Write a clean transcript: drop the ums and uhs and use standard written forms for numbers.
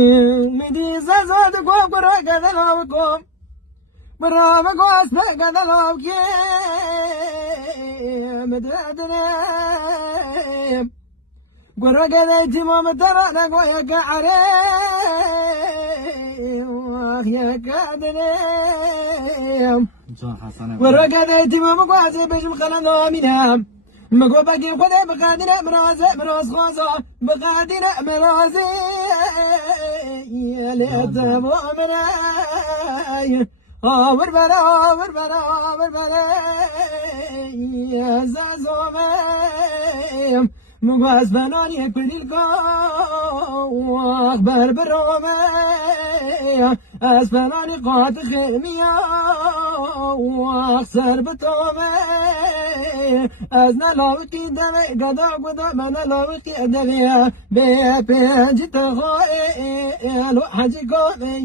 مدي زاد قوم قرا كذا لوكم برا بقاس كذا لوكي مدادنا قرا كذا تمام ترى نقوي كعري يا كادنا قرا كذا تمام قاس بجم خلنا منها مقو باقي خذ بقادنا مراز خوزو بقادنا مرازي يا ليت مؤمناي آور بلا يا زازومي مقاس بناني كديلكو أخبر برومي أسفلاني قات خيميا وأخسر بتومي أزنا لاوكي دمي قدا قدا من لاوكي دمي بيجي تخوي لو حاجي قوي